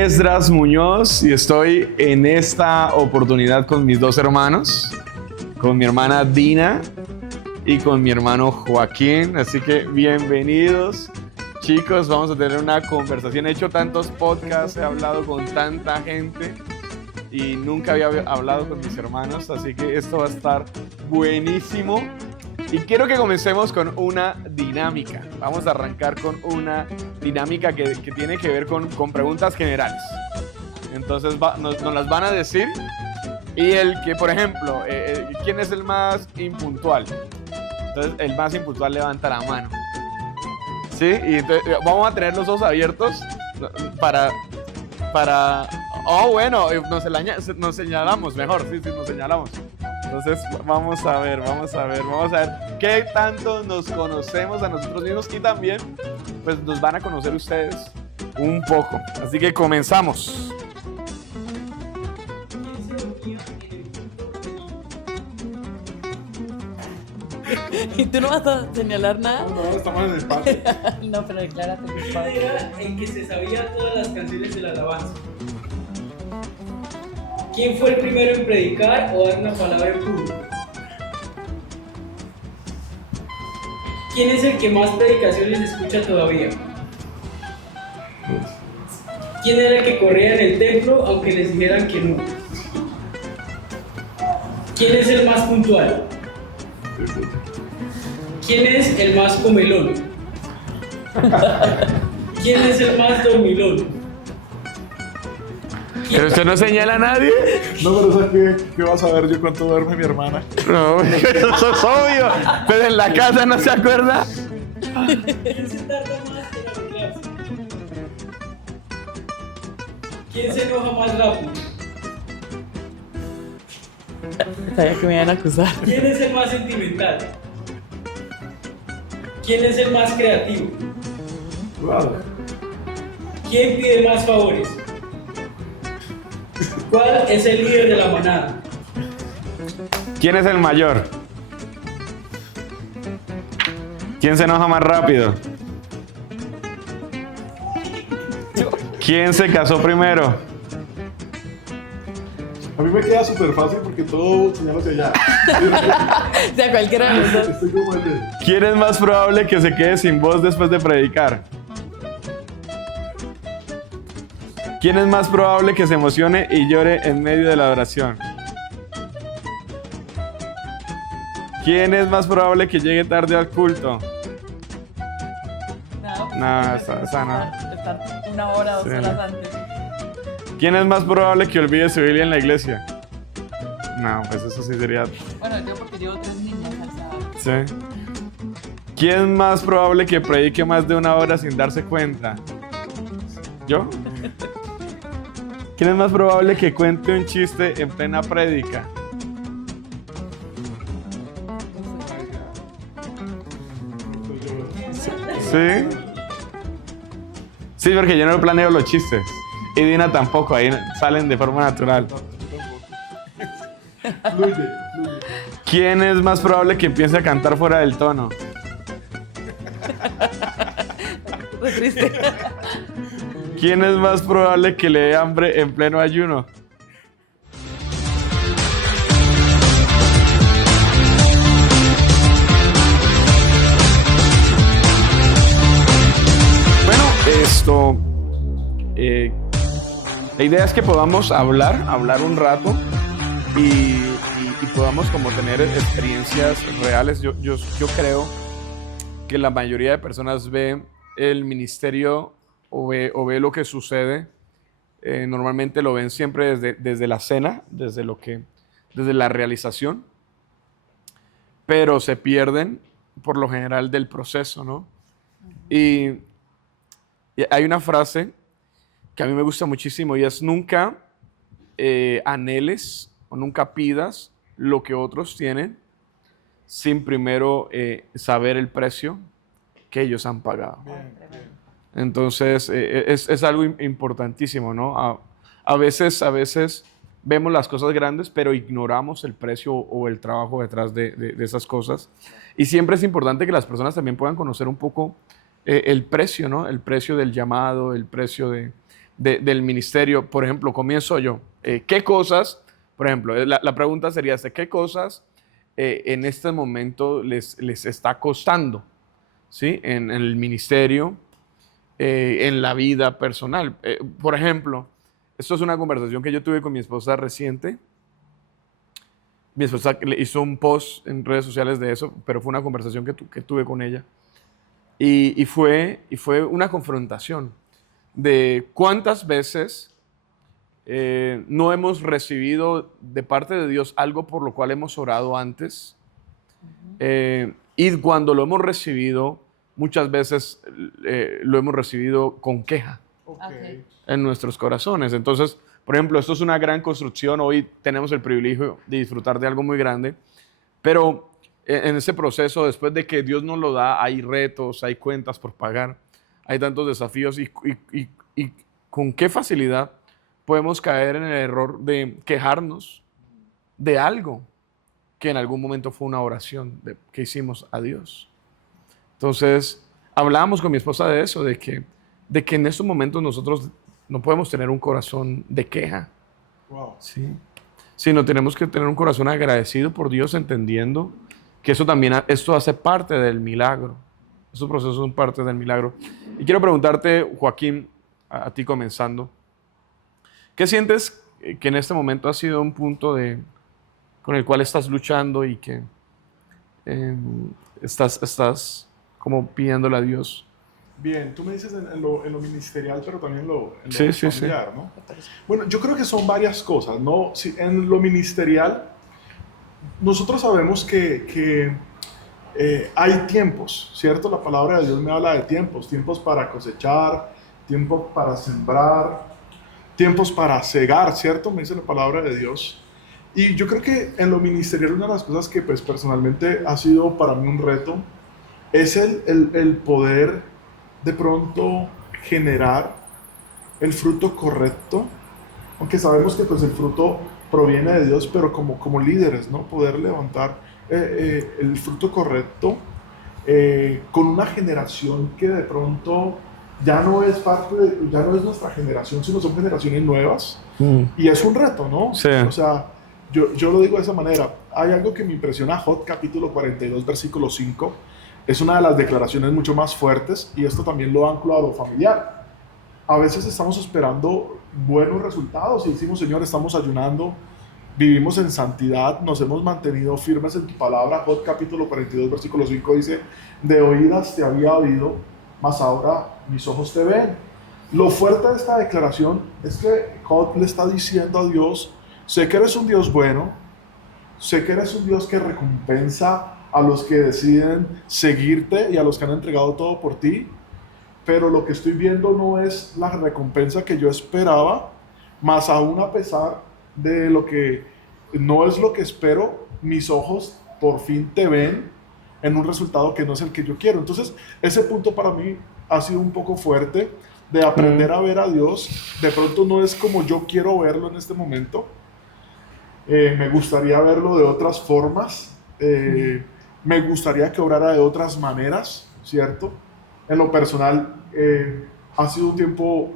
Esdras Muñoz y estoy en esta oportunidad con mis dos hermanos, con mi hermana Dina y con mi hermano Joaquín. Así que bienvenidos, chicos. Vamos a tener una conversación. He hecho tantos podcasts, he hablado con tanta gente y nunca había hablado con mis hermanos, así que esto va a estar buenísimo. Y quiero que comencemos con una dinámica. Vamos a arrancar con una dinámica que tiene que ver con preguntas generales. Entonces nos las van a decir. Y el que, por ejemplo, ¿quién es el más impuntual? Entonces, el más impuntual levanta la mano. ¿Sí? Y entonces, vamos a tener los ojos abiertos para oh, bueno, nos señalamos mejor. Sí, nos señalamos. Entonces vamos a ver qué tanto nos conocemos a nosotros mismos y también pues nos van a conocer ustedes un poco. Así que comenzamos. ¿Y tú no vas a señalar nada? No, estamos en el patio. No, pero declárate. ¿Quién era el que se sabía todas las canciones de la alabanza? ¿Quién fue el primero en predicar o dar una palabra en público? ¿Quién es el que más predicaciones escucha todavía? ¿Quién era el que corría en el templo aunque les dijeran que no? ¿Quién es el más puntual? ¿Quién es el más comelón? ¿Quién es el más dormilón? ¿Pero usted no señala a nadie? No, pero ¿sabes qué vas a ver yo cuánto duerme mi hermana? No, eso es obvio. Pero en la casa no se acuerda. ¿Quién se tarda más en arreglarse? ¿Quién se enoja más rápido? Sabía que me iban a acusar. ¿Quién es el más sentimental? ¿Quién es el más creativo? Wow. ¿Quién pide más favores? ¿Cuál es el líder de la manada? ¿Quién es el mayor? ¿Quién se enoja más rápido? ¿Quién se casó primero? A mí me queda súper fácil porque todo señala hacia allá. O sea, cualquiera de los dos. Estoy como el de... ¿Quién es más probable que se quede sin voz después de predicar? ¿Quién es más probable que se emocione y llore en medio de la oración? ¿Quién es más probable que llegue tarde al culto? No, esa no. Estar una hora, 2 Sí. horas antes. ¿Quién es más probable que olvide su Biblia en la iglesia? No, pues eso sí sería... Bueno, yo porque llevo 3 niños al sábado. Sí. ¿Quién es más probable que predique más de 1 hora sin darse cuenta? ¿Yo? ¿Quién es más probable que cuente un chiste en plena prédica? ¿Sí? Sí, porque yo no planeo los chistes. Y Dina tampoco, ahí salen de forma natural. Fluye. ¿Quién es más probable que empiece a cantar fuera del tono? Muy triste. ¿Quién es más probable que le dé hambre en pleno ayuno? Bueno, la idea es que podamos hablar un rato y podamos como tener experiencias reales. Yo creo que la mayoría de personas ve el ministerio o ve lo que sucede, normalmente lo ven siempre desde la cena, desde la realización, pero se pierden por lo general del proceso, ¿no? Y hay una frase que a mí me gusta muchísimo y es: nunca anheles o nunca pidas lo que otros tienen sin primero saber el precio que ellos han pagado. Entonces, es algo importantísimo, ¿no? A veces vemos las cosas grandes, pero ignoramos el precio o el trabajo detrás de esas cosas. Y siempre es importante que las personas también puedan conocer un poco el precio, ¿no? El precio del llamado, el precio de del ministerio. Por ejemplo, comienzo yo. ¿Qué cosas, por ejemplo, la pregunta sería esta, ¿qué cosas en este momento les está costando, ¿sí? En el ministerio, en la vida personal? Por ejemplo, esto es una conversación que yo tuve con mi esposa reciente. Mi esposa le hizo un post en redes sociales de eso, pero fue una conversación que tuve con ella. Y fue una confrontación de cuántas veces no hemos recibido de parte de Dios algo por lo cual hemos orado antes. Y cuando lo hemos recibido, muchas veces lo hemos recibido con queja Okay. en nuestros corazones. Entonces, por ejemplo, esto es una gran construcción. Hoy tenemos el privilegio de disfrutar de algo muy grande, pero en ese proceso, después de que Dios nos lo da, hay retos, hay cuentas por pagar, hay tantos desafíos y con qué facilidad podemos caer en el error de quejarnos de algo que en algún momento fue una oración que hicimos a Dios. Entonces, hablábamos con mi esposa de eso, de que en estos momentos nosotros no podemos tener un corazón de queja. Wow. ¿Sí? Sino tenemos que tener un corazón agradecido por Dios, entendiendo que esto hace parte del milagro. Esos procesos son parte del milagro. Y quiero preguntarte, Joaquín, a ti comenzando, ¿qué sientes que en este momento ha sido un punto con el cual estás luchando y que estás como pidiéndole a Dios? Bien, tú me dices en lo ministerial, pero también en lo Sí, sí, familiar, ¿no? Bueno, yo creo que son varias cosas, ¿no? Si en lo ministerial, nosotros sabemos que hay tiempos, ¿cierto? La palabra de Dios me habla de tiempos, tiempos para cosechar, tiempos para sembrar, tiempos para cegar, ¿cierto? Me dice la palabra de Dios. Y yo creo que en lo ministerial una de las cosas que pues personalmente ha sido para mí un reto es el poder de pronto generar el fruto correcto, aunque sabemos que pues el fruto proviene de Dios, pero como líderes, ¿no? Poder levantar el fruto correcto con una generación que de pronto ya no es ya no es nuestra generación, sino son generaciones nuevas. Y es un reto, ¿no? Sí. O sea, yo lo digo de esa manera. Hay algo que me impresiona, Job capítulo 42, versículo 5, es una de las declaraciones mucho más fuertes, y esto también lo anclo a lo familiar. A veces estamos esperando buenos resultados y decimos, Señor, estamos ayunando, vivimos en santidad, nos hemos mantenido firmes en tu palabra. Job capítulo 42, versículo 5 dice, de oídas te había oído, mas ahora mis ojos te ven. Lo fuerte de esta declaración es que Job le está diciendo a Dios, sé que eres un Dios bueno, sé que eres un Dios que recompensa a los que deciden seguirte y a los que han entregado todo por ti, pero lo que estoy viendo no es la recompensa que yo esperaba, más aún a pesar de lo que no es lo que espero, mis ojos por fin te ven en un resultado que no es el que yo quiero. Entonces, ese punto para mí ha sido un poco fuerte, de aprender a ver a Dios. De pronto no es como yo quiero verlo en este momento. Me gustaría verlo de otras formas. Me gustaría que obrara de otras maneras, ¿cierto? En lo personal, ha sido un tiempo,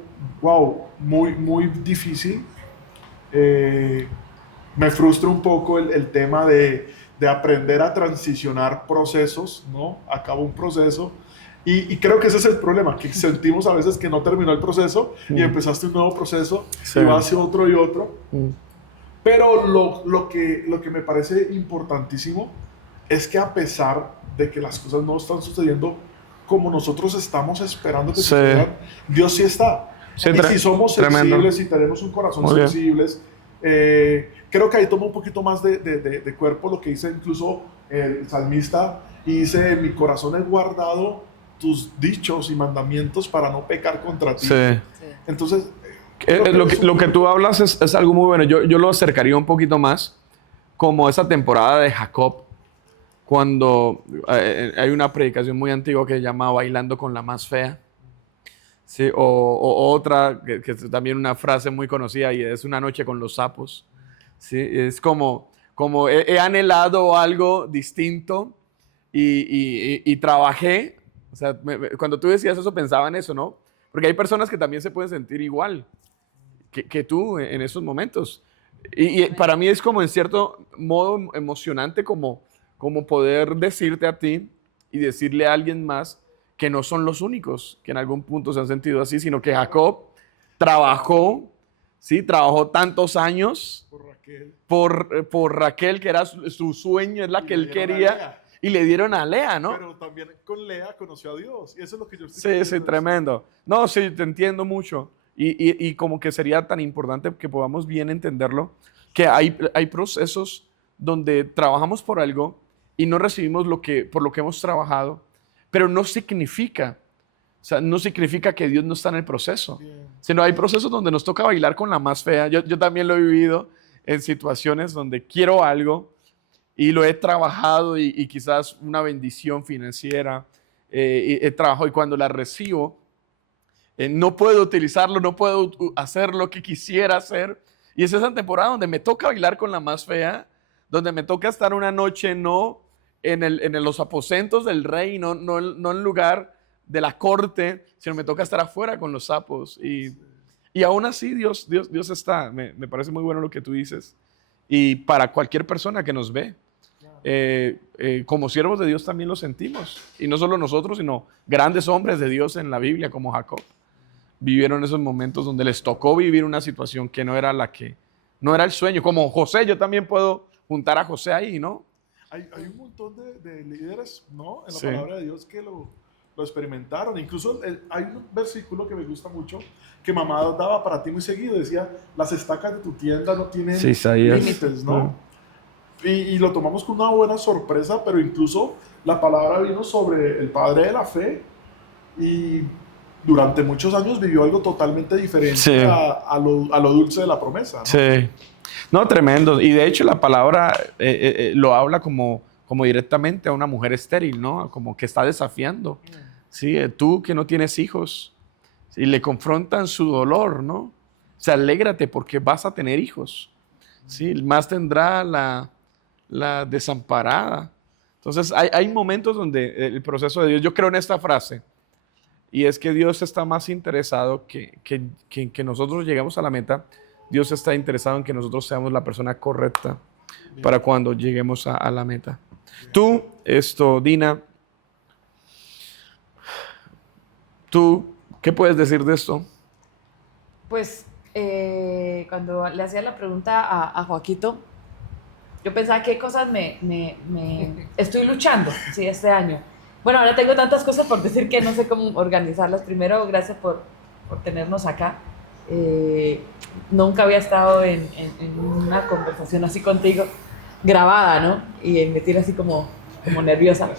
muy, muy difícil. Me frustra un poco el tema de aprender a transicionar procesos, ¿no? Acabo un proceso y creo que ese es el problema, que sentimos a veces que no terminó el proceso y empezaste un nuevo proceso, sí, y va hacia otro y otro. Pero lo que me parece importantísimo es que a pesar de que las cosas no están sucediendo como nosotros estamos esperando que sucedan, Dios sí está. Sí, y si somos sensibles, si tenemos un corazón sensibles, creo que ahí toma un poquito más de cuerpo lo que dice incluso el salmista, y dice, mi corazón he guardado tus dichos y mandamientos para no pecar contra ti. Sí. Entonces, lo que tú hablas es algo muy bueno. Yo lo acercaría un poquito más como esa temporada de Jacob, cuando hay una predicación muy antigua que se llama Bailando con la más fea. Sí, o otra, que es también una frase muy conocida, y es Una noche con los sapos. Sí, es como he anhelado algo distinto y trabajé. O sea, cuando tú decías eso pensaba en eso, ¿no? Porque hay personas que también se pueden sentir igual. que tú en esos momentos. Y para mí es como en cierto modo emocionante como poder decirte a ti y decirle a alguien más que no son los únicos que en algún punto se han sentido así, sino que Jacob trabajó, ¿sí? Trabajó tantos años por Raquel, que era su sueño, es la que él quería, y le dieron a Lea, ¿no? Pero también con Lea conoció a Dios, y eso es lo que yo Sí, sí, tremendo. No, sí, te entiendo mucho. Y como que sería tan importante que podamos bien entenderlo, que hay procesos donde trabajamos por algo y no recibimos por lo que hemos trabajado, pero no significa, o sea, no significa que Dios no está en el proceso, sino hay procesos donde nos toca bailar con la más fea. Yo también lo he vivido en situaciones donde quiero algo y lo he trabajado y quizás una bendición financiera, he trabajado y cuando la recibo, no puedo utilizarlo, no puedo hacer lo que quisiera hacer. Y es esa temporada donde me toca bailar con la más fea, donde me toca estar una noche no en los aposentos del rey, no en lugar de la corte, sino me toca estar afuera con los sapos. Y aún así Dios está. Me parece muy bueno lo que tú dices. Y para cualquier persona que nos ve, como siervos de Dios también lo sentimos. Y no solo nosotros, sino grandes hombres de Dios en la Biblia como Jacob. Vivieron esos momentos donde les tocó vivir una situación que no era no era el sueño. Como José, yo también puedo juntar a José ahí, ¿no? Hay un montón de líderes, ¿no? En la palabra de Dios que lo experimentaron. Incluso hay un versículo que me gusta mucho que mamá daba para ti muy seguido. Decía, las estacas de tu tienda no tienen límites, ¿no? Y lo tomamos con una buena sorpresa, pero incluso la palabra vino sobre el padre de la fe y durante muchos años vivió algo totalmente diferente a lo dulce de la promesa, ¿no? Sí. No, tremendo. Y de hecho la palabra lo habla como directamente a una mujer estéril, ¿no? Como que está desafiando. Sí, tú que no tienes hijos. Y le confrontan su dolor, ¿no? O sea, alégrate porque vas a tener hijos. Sí, más tendrá la desamparada. Entonces hay momentos donde el proceso de Dios, yo creo en esta frase, y es que Dios está más interesado que nosotros lleguemos a la meta. Dios está interesado en que nosotros seamos la persona correcta para cuando lleguemos a la meta. Tú, Dina, ¿qué puedes decir de esto? Pues cuando le hacía la pregunta a Joaquito, yo pensaba qué cosas me estoy luchando, sí, este año. Bueno, ahora tengo tantas cosas por decir que no sé cómo organizarlas. Primero, gracias por tenernos acá. Nunca había estado en una conversación así contigo, grabada, ¿no? Y me tiene así como nerviosa.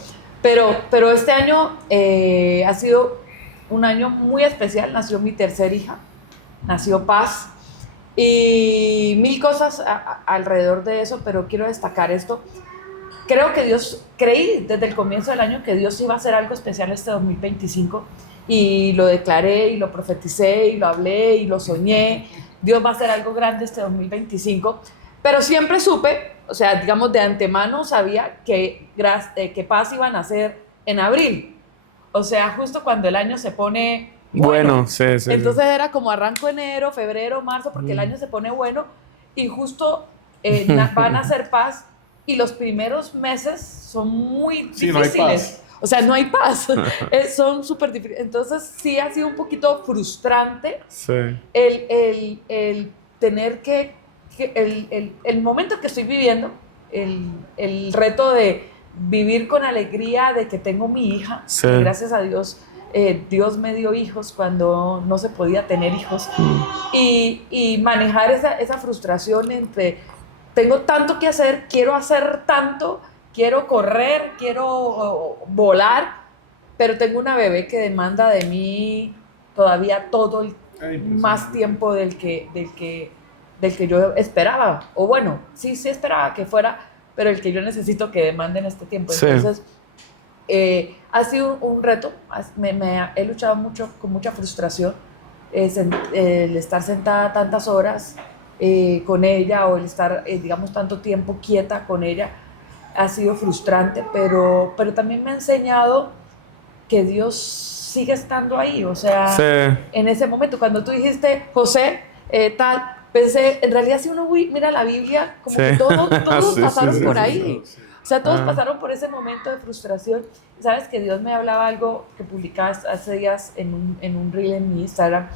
Pero este año ha sido un año muy especial. Nació mi tercera hija, nació Paz. Y mil cosas alrededor de eso, pero quiero destacar esto. Creí desde el comienzo del año que Dios iba a hacer algo especial este 2025 y lo declaré y lo profeticé y lo hablé y lo soñé. Dios va a hacer algo grande este 2025, pero siempre supe, o sea, digamos de antemano sabía que Paz iba a nacer en abril, o sea, justo cuando el año se pone bueno. Sí. Entonces era como arranco enero, febrero, marzo, porque el año se pone bueno y justo va a nacer Paz. Y los primeros meses son muy difíciles. No hay paz. O sea, no hay paz. Son súper difíciles. Entonces, sí ha sido un poquito frustrante el tener el momento que estoy viviendo, el reto de vivir con alegría de que tengo mi hija. Sí. Gracias a Dios, Dios me dio hijos cuando no se podía tener hijos. Y manejar esa frustración entre... Tengo tanto que hacer, quiero hacer tanto, quiero correr, quiero volar, pero tengo una bebé que demanda de mí todavía más tiempo del que yo esperaba. O bueno, sí esperaba que fuera, pero el que yo necesito que demande en este tiempo. Sí. Entonces, ha sido un reto, he luchado mucho, con mucha frustración, el estar sentada tantas horas, con ella o el estar, digamos, tanto tiempo quieta con ella ha sido frustrante, pero también me ha enseñado que Dios sigue estando ahí, o sea, en ese momento, cuando tú dijiste, José, tal. Pensé, en realidad si uno mira la Biblia, como Sí. que todos Sí, pasaron sí, sí, por sí, ahí. sí. O sea, todos Ah. pasaron por ese momento de frustración. Sabes que Dios me hablaba algo que publicaba hace días en un reel en mi Instagram,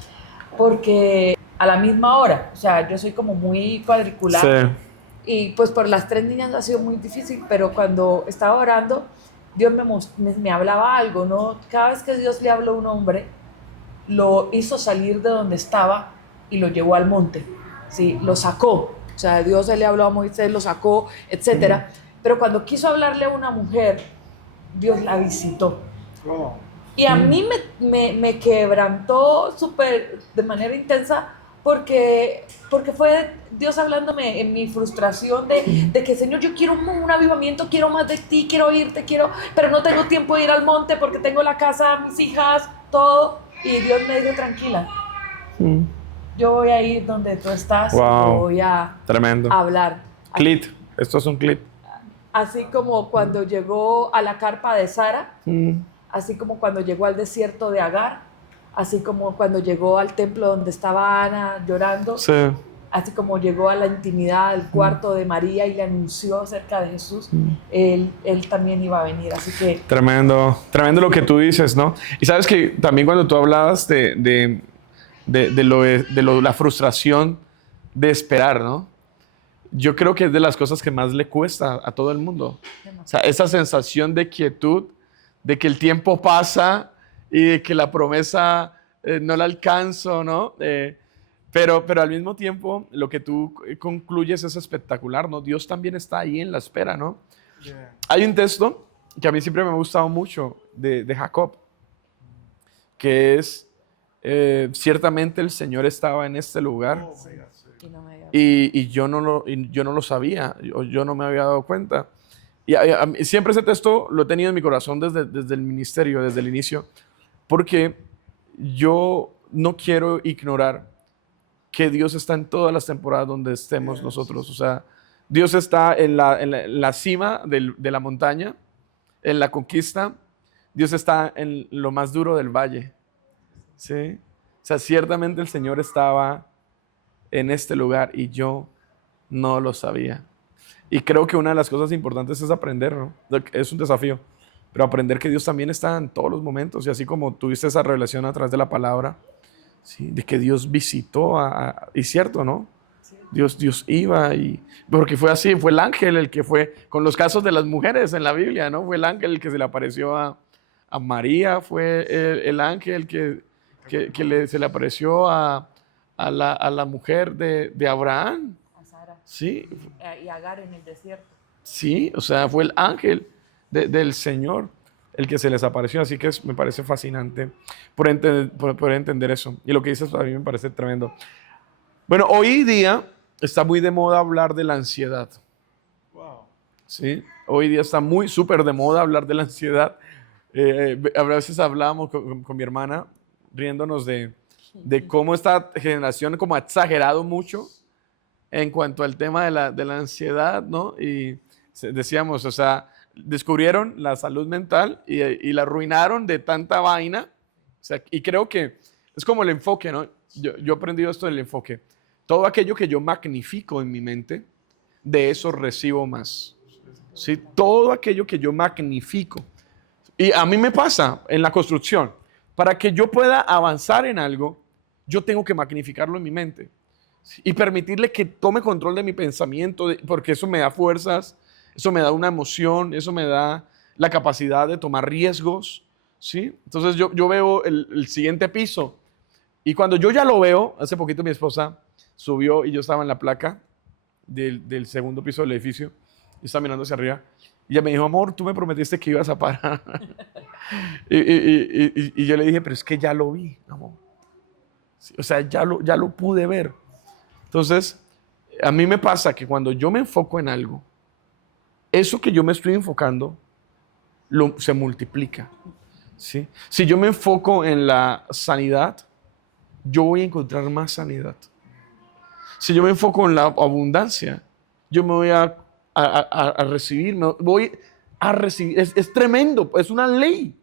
porque a la misma hora, o sea, yo soy como muy cuadricular, Sí. y pues por las 3 niñas ha sido muy difícil, pero cuando estaba orando, Dios me hablaba algo, ¿no? Cada vez que Dios le habló a un hombre, lo hizo salir de donde estaba y lo llevó al monte, ¿sí? Lo sacó. O sea, Dios le habló a Moisés, lo sacó, etcétera. Pero cuando quiso hablarle a una mujer, Dios la visitó. Wow. Y a mí me quebrantó de manera intensa porque fue Dios hablándome en mi frustración de que, Señor, yo quiero un avivamiento, quiero más de ti, quiero oírte, pero no tengo tiempo de ir al monte porque tengo la casa, mis hijas, todo. Y Dios me dijo, tranquila, yo voy a ir donde tú estás y Wow. voy a Tremendo. hablar. Clit. Esto es un clit. Así como cuando llegó a la carpa de Sara, así como cuando llegó al desierto de Agar, así como cuando llegó al templo donde estaba Ana llorando, Sí. así como llegó a la intimidad del cuarto de María y le anunció acerca de Jesús, él también iba a venir. Así que Tremendo, tremendo lo que tú dices, ¿no? Y sabes que también cuando tú hablabas de la frustración de esperar, ¿no? Yo creo que es de las cosas que más le cuesta a todo el mundo. O sea, esa sensación de quietud, de que el tiempo pasa y de que la promesa no la alcanzo, ¿no? Pero al mismo tiempo, lo que tú concluyes es espectacular, ¿no? Dios también está ahí en la espera, ¿no? Yeah. Hay un texto que a mí siempre me ha gustado mucho de Jacob, que es, ciertamente el Señor estaba en este lugar Oh my God, sí. y no me dio. y yo no lo sabía, yo no me había dado cuenta. Y siempre ese texto lo he tenido en mi corazón desde el ministerio, desde el inicio, porque yo no quiero ignorar que Dios está en todas las temporadas donde estemos Yes. nosotros. O sea, Dios está en la cima de la montaña, en la conquista. Dios está en lo más duro del valle. ¿Sí? O sea, ciertamente el Señor estaba en este lugar y yo no lo sabía. Y creo que una de las cosas importantes es aprender, ¿no? Es un desafío, pero aprender que Dios también está en todos los momentos. Y así como tuviste esa revelación a través de la palabra, ¿sí? De que Dios visitó, y cierto, ¿no? Dios iba porque fue así, fue el ángel el que fue, con los casos de las mujeres en la Biblia, ¿no? Fue el ángel el que se le apareció a María, fue el ángel se le apareció a la mujer de Abraham, A Sara ¿sí? y a Agar en el desierto. Sí, o sea, fue el ángel del Señor el que se les apareció, así que me parece fascinante por entender eso. Y lo que dices a mí me parece tremendo. Bueno, hoy día está muy de moda hablar de la ansiedad, Wow. ¿sí? Hoy día está súper de moda hablar de la ansiedad. A veces hablábamos con mi hermana riéndonos de cómo esta generación como ha exagerado mucho en cuanto al tema de la ansiedad, ¿no? Y decíamos, o sea, descubrieron la salud mental y la arruinaron de tanta vaina. O sea, y creo que es como el enfoque, ¿no? Yo he aprendido esto del enfoque. Todo aquello que yo magnifico en mi mente, de eso recibo más. ¿Sí? Todo aquello que yo magnifico. Y a mí me pasa en la construcción. Para que yo pueda avanzar en algo, yo tengo que magnificarlo en mi mente. Y permitirle que tome control de mi pensamiento, porque eso me da fuerzas, eso me da una emoción, eso me da la capacidad de tomar riesgos, ¿sí? Entonces yo veo el siguiente piso y cuando yo ya lo veo, hace poquito mi esposa subió y yo estaba en la placa del segundo piso del edificio y estaba mirando hacia arriba y ella me dijo, amor, tú me prometiste que ibas a parar. y yo le dije, pero es que ya lo vi, amor. Sí, o sea, ya lo pude ver. Entonces, a mí me pasa que cuando yo me enfoco en algo, eso que yo me estoy enfocando se multiplica, ¿sí? Si yo me enfoco en la sanidad, yo voy a encontrar más sanidad. Si yo me enfoco en la abundancia, yo me voy a recibir, voy a recibir. Es tremendo, es una ley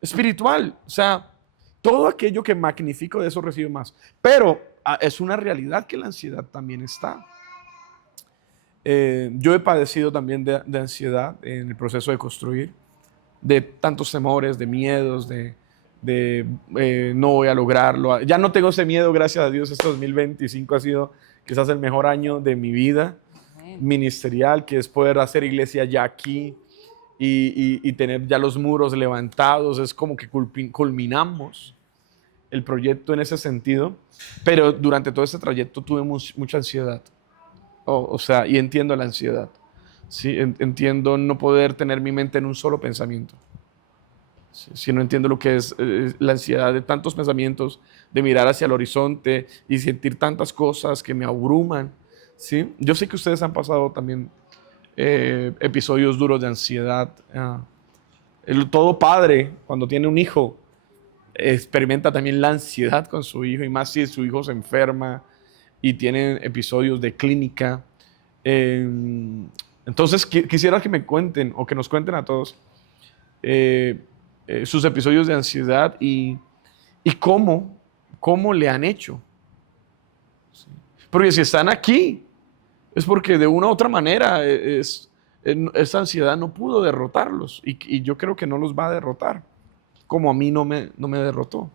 espiritual. O sea, todo aquello que magnifico de eso recibo más. Pero es una realidad que la ansiedad también está. Yo he padecido también de ansiedad en el proceso de construir, de tantos temores, de miedos, no voy a lograrlo. Ya no tengo ese miedo, gracias a Dios. Este 2025 ha sido quizás el mejor año de mi vida ministerial, que es poder hacer iglesia ya aquí y tener ya los muros levantados. Es como que culminamos el proyecto en ese sentido, pero durante todo este trayecto tuve mucha ansiedad. O sea, y entiendo la ansiedad. Sí, entiendo no poder tener mi mente en un solo pensamiento. Si no entiendo lo que es la ansiedad de tantos pensamientos, de mirar hacia el horizonte y sentir tantas cosas que me abruman. ¿Sí? Yo sé que ustedes han pasado también episodios duros de ansiedad. Todo padre, cuando tiene un hijo, experimenta también la ansiedad con su hijo, y más si su hijo se enferma y tienen episodios de clínica. Entonces, quisiera que me cuenten, o que nos cuenten a todos, sus episodios de ansiedad y cómo le han hecho. ¿Sí? Porque si están aquí, es porque de una u otra manera esa ansiedad no pudo derrotarlos, y yo creo que no los va a derrotar, como a mí no me derrotó.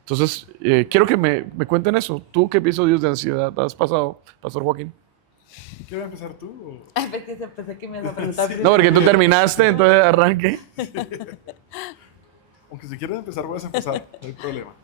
Entonces, quiero que me cuenten eso. ¿Tú qué episodios de ansiedad has pasado, Pastor Joaquín? ¿Quieres empezar tú? O? Pensé que me ibas a preguntar. Sí. No, porque tú terminaste, entonces arranque. Aunque si quieres empezar, puedes empezar, no hay problema.